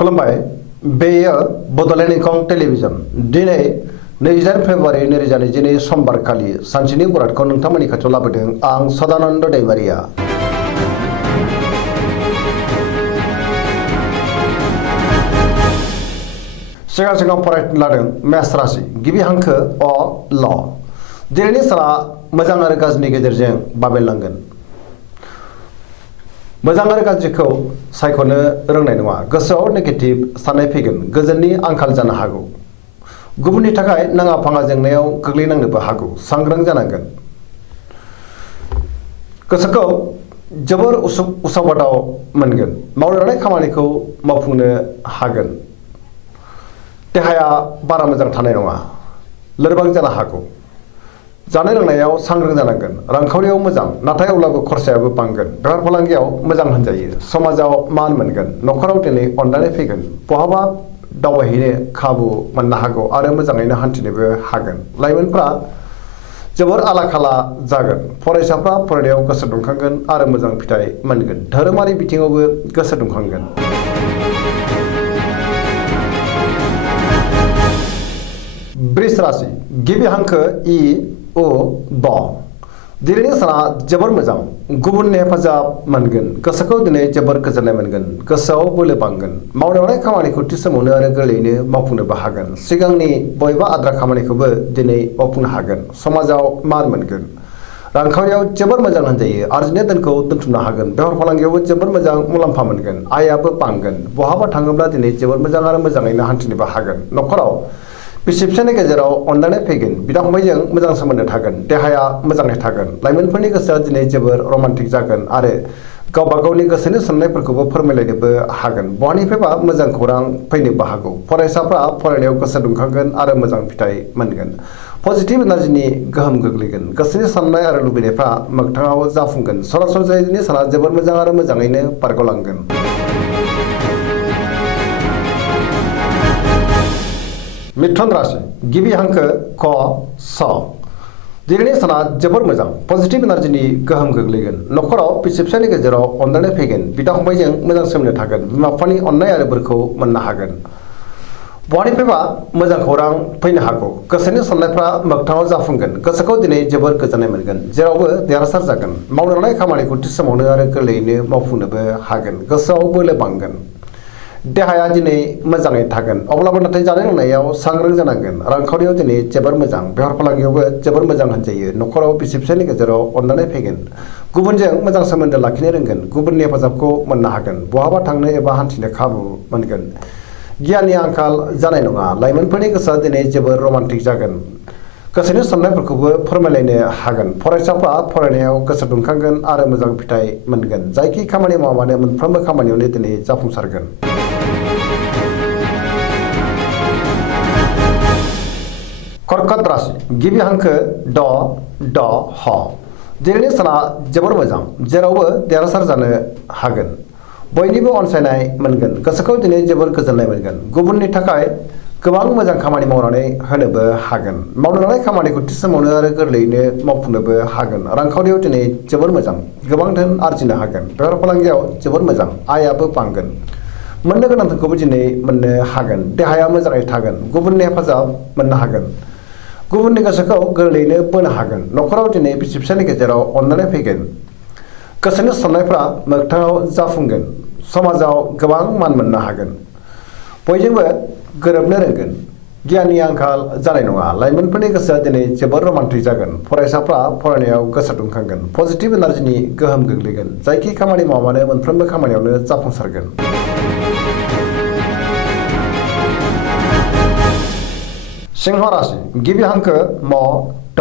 खुलुमबाय बेयो बड'लेण्ड इंखं टेलिभिजन दिनै 28 फेब्रुवारि 2022 समबारखालि सानसेनि बरादखौ नोंथांमोननि खाथियाव लाबोदों आं सदानन्द दैमारिया। सिगां फरायनो लादों मेष राशि गिबि हांखो अ ल। दिनैनि साना मोजां आरो गाज्रिनि गेजेरजों बाबेनलांगोन। मोजां आरो गाज्रिखौ सायख'नो रोंनाय नङा। गोसोआव नेगेटिभ साननाय फैगोन। गोजोननि आंखाल जानो हागौ। गुबुननि थाखाय नाङा फाङा जेंनायाव गोग्लैनांनोबो हागौ। सांग्रां जानांगोन। गोसोखौ जोबोर उसाव-बादाव मोनगोन। मावनो लानाय खामानिखौ मावफुंनो हागोन। देहाया बारा मोजां थानाय नङा। लोरबां जानो हागौ। जानाय लोंनायाव सांग्रां जानांगोन। रांखावरियाव मोजां नाथाय अब्लाबो खरसायाबो बांगोन। बेफार फालांगियाव मोजां होनजायो। समाजाव मान मोनगोन। न'खराव दिनै अनलायनाय फैगोन। बहाबा दावबायहैनो खाबु मोननो हागौ आरो मोजाङैनो हान्थिनोबो हागोन। लाइमोनफ्रा जोबोर आला-खाला जागोन। फरायसाफ्रा फरायनायाव गोसो दुंखांगोन आरो मोजां फिथाइ मोनगोन। धोरोमारि बिथिङावबो गोसो दुंखांगोन। वृष राशि गिबि हांखो इ उ ब। दिनैनि साना जोबोर मोजां। गुबुननि हेफाजाब मोनगोन। गोसोखौ दिनै जोबोर गोजोननाय मोनगोन। गोसोआव बोलो बांगोन। मावनो लानाय खामानिखौ थि समावनो आरो गोरलैयैनो मावफुंनोबो हागोन। सिगांनि बबेबा आद्रा खामानिखौबो दिनै मावफुंनो हागोन। समाजाव मान मोनगोन। रांखावरियाव जोबोर मोजां होनजायो। आरजिनाय धोनखौ दोनथुमनो हागोन। बेफार फालांगियावबो जोबोर मोजां मुलाम्फा मोनगोन। आयाबो बांगोन। बहाबा थाङोब्ला दिनै जोबोर मोजां आरो मोजाङैनो हान्थिनोबो हागोन। न'खराव बिसि-फिसायनि गेजेराव अनलायनाय फैगोन। बिदा-फंबायजों मोजां सोमोन्दो थागोन। देहाया मोजाङै थागोन। लाइमोनफोरनि गोसोआ दिनै जोबोर रमान्टिक जागोन आरो गावबा गावनि गोसोनि साननायफोरखौबो फोरमायलायनोबो हागोन। बहानिफ्रायबा मोजां खौरां फैनोबो हागौ। फरायसाफ्रा फरायनायाव गोसो दुंखांगोन आरो मोजां फिथाइ मोनगोन। पजिटिभ एनार्जिनि गोहोम गोग्लैगोन। गोसोनि साननाय आरो लुबैनायफ्रा मोगथाङाव जाफुंगोन। सरासनस्रायै दिनै साना जोबोर मोजां आरो मोजाङैनो बारग'लांगोन। मिथुन राशि गिबि हांखो क स। दिनैनि साना जोबोर मोजां। पजिटिभ एनार्जिनि गोहोम गोग्लैगोन। न'खराव बिसि-फिसायनि गेजेराव अनलायनाय फैगोन। बिदा-फंबायजों मोजां सोमोन्दो थागोन। बिमा-बिफानि अननाय आरो बोरखौ मोननो हागोन। बहानिफ्रायबा मोजां खौरां फैनो हागौ। गोसोनि साननायफ्रा मोगथाङाव जाफुंगोन। गोसोखौ दिनै जोबोर गोजोननाय मोनगोन। जेरावबो देरहासार जागोन। मावनो लानाय खामानिखौ थि समावनो आरो गोरलैयैनो मावफुंनोबो हागोन। गोसोआव बोलो बांगोन। देहाया दिनै मोजाङै थागोन। अब्लाबो नाथाय जानाय लोंनायाव सांग्रां जानांगोन। रांखावरियाव दिनै जोबोर मोजां। बेफार फालांगियावबो जोबोर मोजां होनजायो। न'खराव बिसि-फिसायनि गेजेराव अनलायनाय फैगोन। गुबुनजों मोजां सोमोन्दो लाखिनो रोंगोन। गुबुननि हेफाजाबखौ मोननो हागोन। बहाबा थांनो एबा हान्थिनो खाबु मोनगोन। गियाननि आंखाल जानाय नङा। लाइमोनफोरनि गोसोआ दिनै जोबोर रमान्टिक जागोन। गोसोनि साननायफोरखौबो फोरमायलायनो हागोन। फरायसाफ्रा फरायनायाव गोसो दुंखांगोन आरो मोजां फिथाइ मोनगोन। जायखि खामानि मावा मानो मोनफ्रोमबो खामानियावनो दिनै जाफुंसारगोन। कर्कट राशि गिबि हांखो ड ढ ह। दिनैनि साना जोबोर मोजां। जेरावबो देरहासार जानो हागोन। बयनिबो अनसायनाय मोनगोन। गोसोखौ दिनै जोबोर गोजोननाय मोनगोन। गुबुननि थाखाय गोबां मोजां खामानि मावनानै होनोबो हागोन। मावनो लानाय खामानिखौ थि समावनो आरो गोरलैयैनो मावफुंनोबो हागोन। रांखावरियाव दिनै जोबोर मोजां। गोबां धोन आरजिनो हागोन। बेफार फालांगियाव जोबोर मोजां। आयाबो बांगोन। मोननो गोनां धोनखौबो दिनै मोननो हागोन। देहाया मोजाङै थागोन। गुबुननि हेफाजाब मोननो हागोन। गुबुननि गोसोखौ गोरलैयैनो बोनो हागोन। न'खराव दिनै बिसि-फिसायनि गेजेराव अनलायनाय फैगोन। गोसोनि साननायफ्रा मोगथाङाव जाफुंगोन। समाजाव गोबां मान मोननो हागोन। बयजोंबो गोरोबनो रोंगोन। गियाननि आंखाल जानाय नङा। लाइमोनफोरनि गोसोआ दिनै जोबोर रमान्टिक जागोन। फरायसाफ्रा फरायनायाव गोसो दुंखांगोन। पजिटिभ एनार्जिनि गोहोम गोग्लैगोन। जायखि खामानि मावा मानो मोनफ्रोमबो खामानियावनो जाफुंसारगोन। सिंह राशि गिबि हांखो म ट।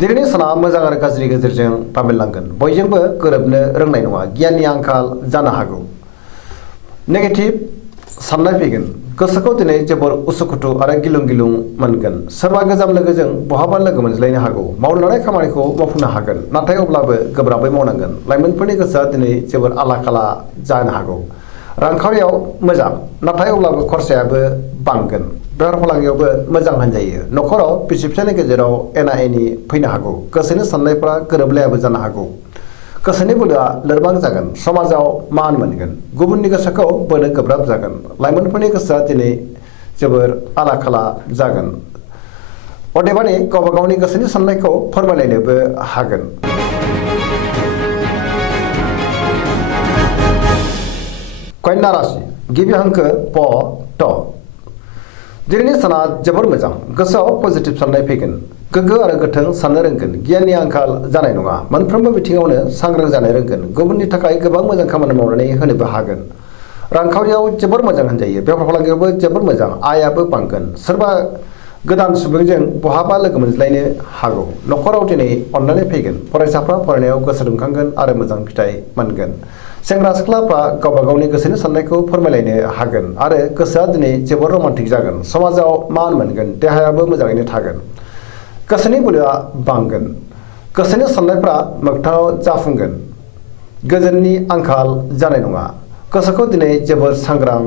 दिनैनि साना मोजां आरो गाज्रिनि गेजेरजों बाबेनलांगोन। बयजोंबो गोरोबनो रोंनाय नङा। गियाननि आंखाल जानो हागौ। नेगेटिभ साननाय फैगोन। गोसोखौ दिनै जोबोर उसुखुथु आरो गिलुं-गिलुं मोनगोन। सोरबा गोजाम लोगोजों बहाबा लोगो मोनज्लायनो हागौ। मावनो लानाय खामानिखौ मावफुंनो हागोन। नाथाय अब्लाबो गोब्राबै मावनांगोन। लाइमोनफोरनि गोसोआ दिनै जोबोर आला-खाला जानो हागौ। रांखावरियाव मोजां नाथाय अब्लाबो खरसायाबो बांगोन। बेफार फालांगियावबो मोजां होनजायो। न'खराव बिसि-फिसायनि गेजेराव एना-एनि फैनो हागौ। गोसोनि साननायफ्रा गोरोबलायाबो जानो हागौ। गोसोनि बोलोआ लोरबां जागोन, समाजाव मान मोनगोन, गुबुननि गोसोखौ बोनो गोब्राब जागोन, लाइमोनफोरनि गोसोआ दिनै जोबोर आला खाला जागोन। अदेबानि गावबा गावनि गोसोनि साननायखौ फोरमायलायनोबो हागोन। कन्या राशि गिबि हांखो प ट। दिनैनि साना जोबोर मोजां, गोसोआव पजिटिभ साननाय फैगोन, गोग्गो आरो गोथों साननो रोंगोन, गियाननि आंखाल जानाय नङा, मोनफ्रोमबो बिथिङावनो सांग्रां जानो रोंगोन, गुबुननि थाखाय गोबां मोजां खामानि मावनानै होनोबो हागोन। रांखावरियाव जोबोर मोजां होनजायो, बेफार फालांगियावबो जोबोर मोजां, आयाबो बांगोन, सोरबा गोदान सुबुंजों बहाबा लोगो मोनज्लायनो हागौ, न'खराव दिनै अननानै फैगोन, फरायसाफ्रा फरायनायाव गोसो दुंखांगोन आरो मोजां फिथाइ मोनगोन, सेंग्रा सिख्लाफ्रा गावबा गावनि गोसोनि साननायखौ फोरमायलायनो हागोन आरो गोसोआ दिनै जोबोर रमान्टिक जागोन, समाजाव मान मोनगोन, देहायाबो मोजाङैनो थागोन, गोसोनि बोलोआ बांगोन, गोसोनि साननायफ्रा मोगथाङाव जाफुंगोन, गोजोननि आंखाल जानाय नङा, गोसोखौ दिनै जोबोर सांग्रां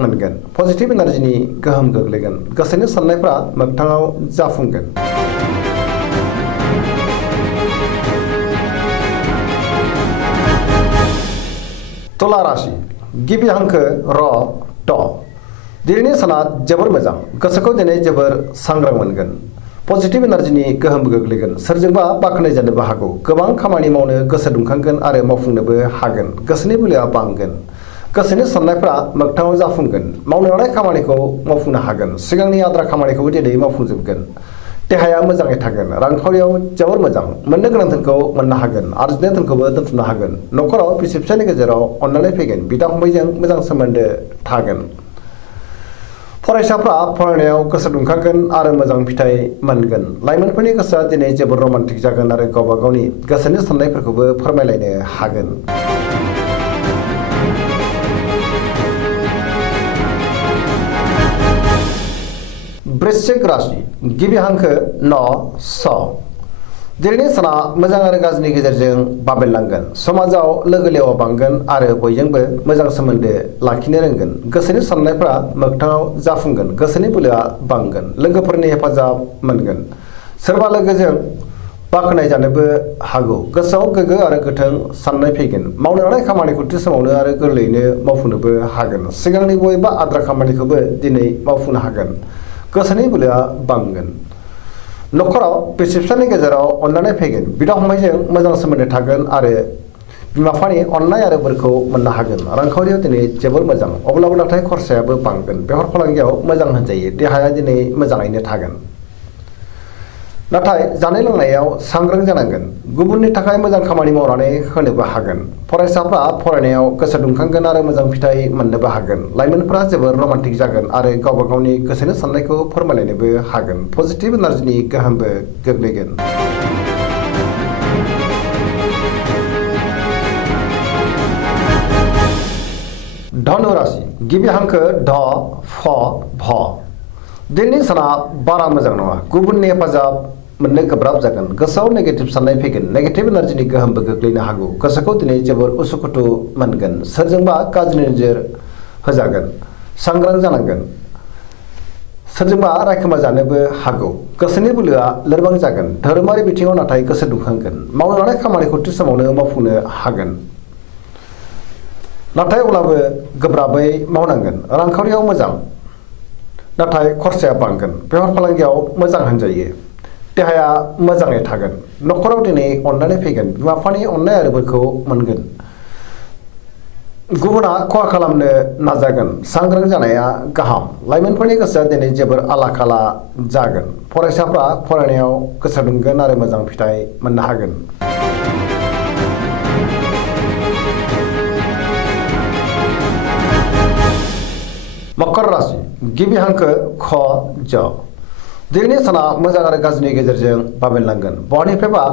मोनगोन, पजिटिभ एनार्जिनि गोहोम गोग्लैगोन, गोसोनि साननायफ्रा मोगथाङाव जाफुंगोन। तुला राशि गिबि हांखो र ट। दिनैनि साना जोबोर मोजां, गोसोखौ दिनै जोबोर सांग्रां मोनगोन, पजिटिभ एनार्जिनि गोहोम गोग्लैगोन, सोरजोंबा बाख्नाय जानोबो हागौ, गोबां खामानि मावनो गोसो दुंखांगोन आरो मावफुंनोबो हागोन, गोसोनि बोलोआ बांगोन, गोसोनि साननायफ्रा मोगथाङाव जाफुंगोन, मावनो लानाय खामानिखौ मावफुंनो हागोन, सिगांनि आद्रा खामानिखौबो दिनै मावफुंजोबगोन, देहाया मोजाङै थागोन, रांखावरियाव जोबोर मोजां, मोननो गोनां धोनखौ मोननो हागोन, आरजिनाय धोनखौबो दोनथुमनो हागोन, न'खराव बिसि फिसायनि गेजेराव अनलायनाय फैगोन, बिदा फंबायजों मोजां सोमोन्दो थागोन, फरायसाफ्रा फरायनायाव गोसो दुंखांगोन आरो मोजां फिथाइ मोनगोन, लाइमोनफोरनि गोसोआ दिनै जोबोर रमान्टिक जागोन आरो गावबा गावनि गोसोनि साननायफोरखौबो फोरमायलायनो हागोन। वृश्चिक राशि गिबि हांखो न स। दिनैनि साना मोजां आरो गाज्रिनि गेजेरजों बाबेनलांगोन, समाजाव लोगो लेवा बांगोन आरो बयजोंबो मोजां सोमोन्दो लाखिनो रोंगोन, गोसोनि साननायफ्रा मोगथाङाव जाफुंगोन, गोसोनि बोलोआ बांगोन, लोगोफोरनि हेफाजाब मोनगोन, सोरबा लोगोजों बाख्नाय जानोबो हागौ, गोसोआव गोग्गो आरो गोथों साननाय फैगोन, मावनो लानाय खामानिखौ थि समावनो आरो गोरलैयैनो मावफुंनोबो हागोन, सिगांनि बबेबा आद्रा खामानिखौबो दिनै मावफुंनो हागोन, गोसोनि बोलोआ बांगोन, न'खराव बिसि फिसायनि गेजेराव अनलायनाय फैगोन, बिदा फंबायजों मोजां सोमोन्दो थागोन आरो बिमा बिफानि अननाय आरो बोरखौ मोननो हागोन, रांखावरियाव दिनै जोबोर मोजां, अब्लाबो नाथाय खरसायाबो बांगोन, बेफार फालांगियाव मोजां होनजायो, देहाया दिनै मोजाङैनो थागोन, नाथाय जानाय लोंनायाव सांग्रां जानांगोन, गुबुननि थाखाय मोजां खामानि मावनानै होनोबो हागोन, फरायसाफ्रा फरायनायाव गोसो दुंखांगोन आरो मोजां फिथाइ मोननोबो हागोन, लाइमोनफोरा जोबोर रमान्टिक जागोन आरो गावबा गावनि गोसोनि साननायखौ फोरमायलायनोबो हागोन, पजिटिभ एनार्जिनि गोहोमबो गोग्लैगोन। धनु राशि गिबि हांखो ध फ भ। दिनैनि साना बारा मोजां नङा, गुबुननि हेफाजाब मोननो गोब्राब जागोन, गोसोआव नेगेटिभ साननाय फैगोन, नेगेटिभ एनार्जिनि गोहोमबो गोग्लैनो हागौ, गोसोखौ दिनै जोबोर उसुखुथु मोनगोन, सोरजोंबा गाज्रि नोजोर होजागोन, सांग्रां जानांगोन, सोरजोंबा रायखोमा जानोबो हागौ, गोसोनि बोलोआ लोरबां जागोन, धोरोमारि बिथिङाव नाथाय गोसो दुंखांगोन, मावनो लानाय खामानिखौ थि समावनो मावफुंनो हागोन, नाथाय अब्लाबो गोब्राबै मावनांगोन, रांखावरियाव मोजां, नाथाय खरसाया बांगोन, बेफार फालांगियाव मोजां होनजायो, देहाया मोजाङै थागोन, न'खराव दिनै अननानै फैगोन, बिमा बिफानि अननाय आरो बोरखौ मोनगोन, गुबुना खहा खालामनो नाजागोन, सांग्रां जानाया गाहाम, लाइमोनफोरनि गोसोआ दिनै जोबोर आला खाला जागोन, फरायसाफ्रा फरायनायाव गोसो दुंगोन आरो मोजां फिथाइ मोननो हागोन। मकर राशि गिबि हांखो ख ज। दिनैनि साना मोजां आरो गाज्रिनि गेजेरजों बाबेनलांगोन, बहानिफ्रायबा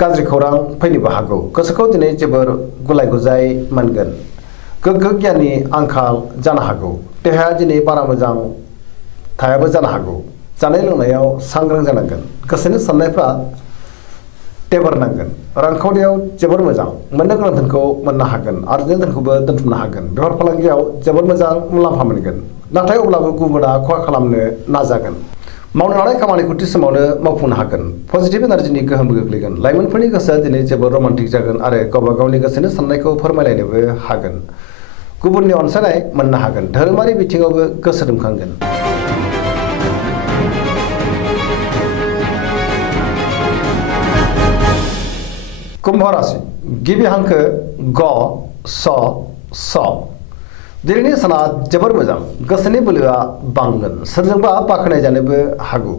गाज्रि खौरां फैनोबो हागौ, गोसोखौ दिनै जोबोर गुलाय गुजाय मोनगोन, गोग्गो गियाननि आंखाल जानो हागौ, देहाया दिनै बारा मोजां थायाबो जानो हागौ, जानाय लोंनायाव सांग्रां जानांगोन, गोसोनि साननायफ्रा टेबोरनांगोन, रांखावरियाव जोबोर मोजां, मोननो गोनां धोनखौ मोननो हागोन, आरजिनाय धोनखौबो दोनथुमनो हागोन, बेफार फालांगियाव जोबोर मोजां मुलाम्फा मोनगोन, नाथाय अब्लाबो गुबुना खहा खालामनो नाजागोन, मावनो लानाय खामानिखौ थि समावनो मावफुंनो हागोन पजिटिभ एनार्जिनि गोहोम गोग्लैगोन लाइमोनफोरनि गोसोआ दिनै जोबोद रमान्टिक जागोन आरो गावबा गावनि गोसोनि साननायखौ फोरमायलायनोबो हागोन गुबुननि अनसायनाय मोननो हागोन धोरोमारि बिथिङावबो गोसो दुंखांगोन कुम्भ राशि गिबि हांखो ग स स दिनैनि साना जोबोर मोजां गोसोनि बोलोआ बांगोन सोरजोंबा बाख्नाय जानोबो हागौ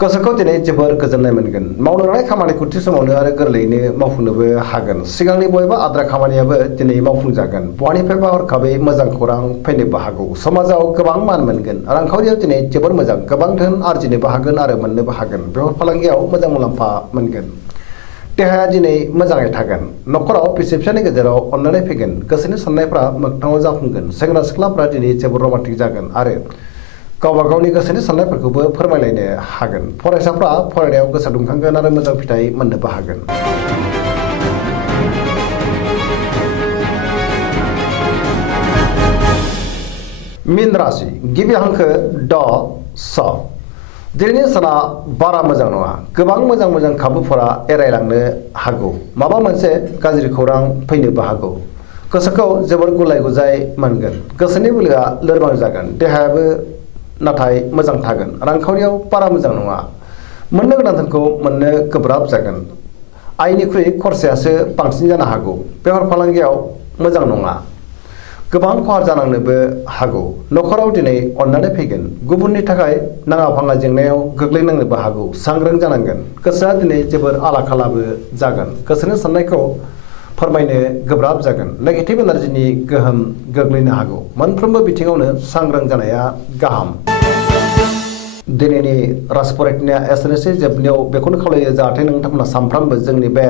गोसोखौ दिनै जोबोर गोजोननाय मोनगोन मावनो लानाय खामानिखौ थि समावनो आरो गोरलैयैनो मावफुंनोबो हागोन सिगांनि बबेबा आद्रा खामानियाबो दिनै मावफुंजागोन बहानिफ्रायबा हरखाबै मोजां खौरां फैनोबो हागौ समाजाव गोबां मान मोनगोन रांखावरियाव दिनै जोबोर मोजां गोबां धोन आरजिनोबो हागोन आरो मोननोबो हागोन बेफार फालांगियाव मोजां मुलाम्फा मोनगोन देहाया दिनै मोजाङै थागोन न'खराव बिसि फिसायनि गेजेराव अननाय फैगोन गोसोनि साननायफ्रा मोगथाङाव जाफुंगोन सेंग्रा सिख्लाफ्रा दिनै जोबोर रमान्टिक जागोन आरो गावबा गावनि गोसोनि साननायफोरखौबो फोरमायलायनो हागोन फरायसाफ्रा फरायनायाव गोसो दुंखांगोन आरो मोजां फिथाइ मोननोबो हागोन मीन राशि गिबि हांखो ड स दिनैनि साना बारा मोजां नङा गोबां मोजां खाबुफोरा एरायलांनो हागौ माबा मोनसे गाज्रि खौरां फैनोबो हागौ गोसोखौ जोबोर गुलाय गुजाय मोनगोन गोसोनि बोलोआ लोरबां जागोन देहायाबो नाथाय मोजां थागोन रांखावरियाव बारा मोजां नङा मोननो गोनां धोनखौ मोननो गोब्राब जागोन आयनिख्रुइ खरसायासो बांसिन जानो हागौ बेफार फालांगियाव मोजां नङा गोबां खहा जानांनोबो हागौ न'खराव दिनै अननानै फैगोन गुबुननि थाखाय नाङा फाङा जेंनायाव गोग्लैनांनोबो हागौ सांग्रां जानांगोन गोसोआ दिनै जोबोर आला खालाबो जागोन गोसोनि साननायखौ फोरमायनो गोब्राब जागोन नेगेटिभ एनार्जिनि गोहोम गोग्लैनो हागौ मोनफ्रोमबो बिथिङावनो सांग्रां जानाया गाहाम दिनैनि राशि फरायनाया एसेनोसै जोबनायाव बेखौनो खावलायो जाहाथे नोंथांमोना सानफ्रामबो जोंनि बे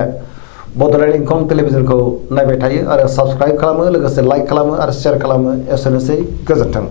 बड'लेण्ड इंखं टेलिभिजनखौ नायबाय थायो आरो साबस्क्राइब खालामो लोगोसे लाइक खालामो आरो शेयार खालामो एसेनोसै गोजोन्थों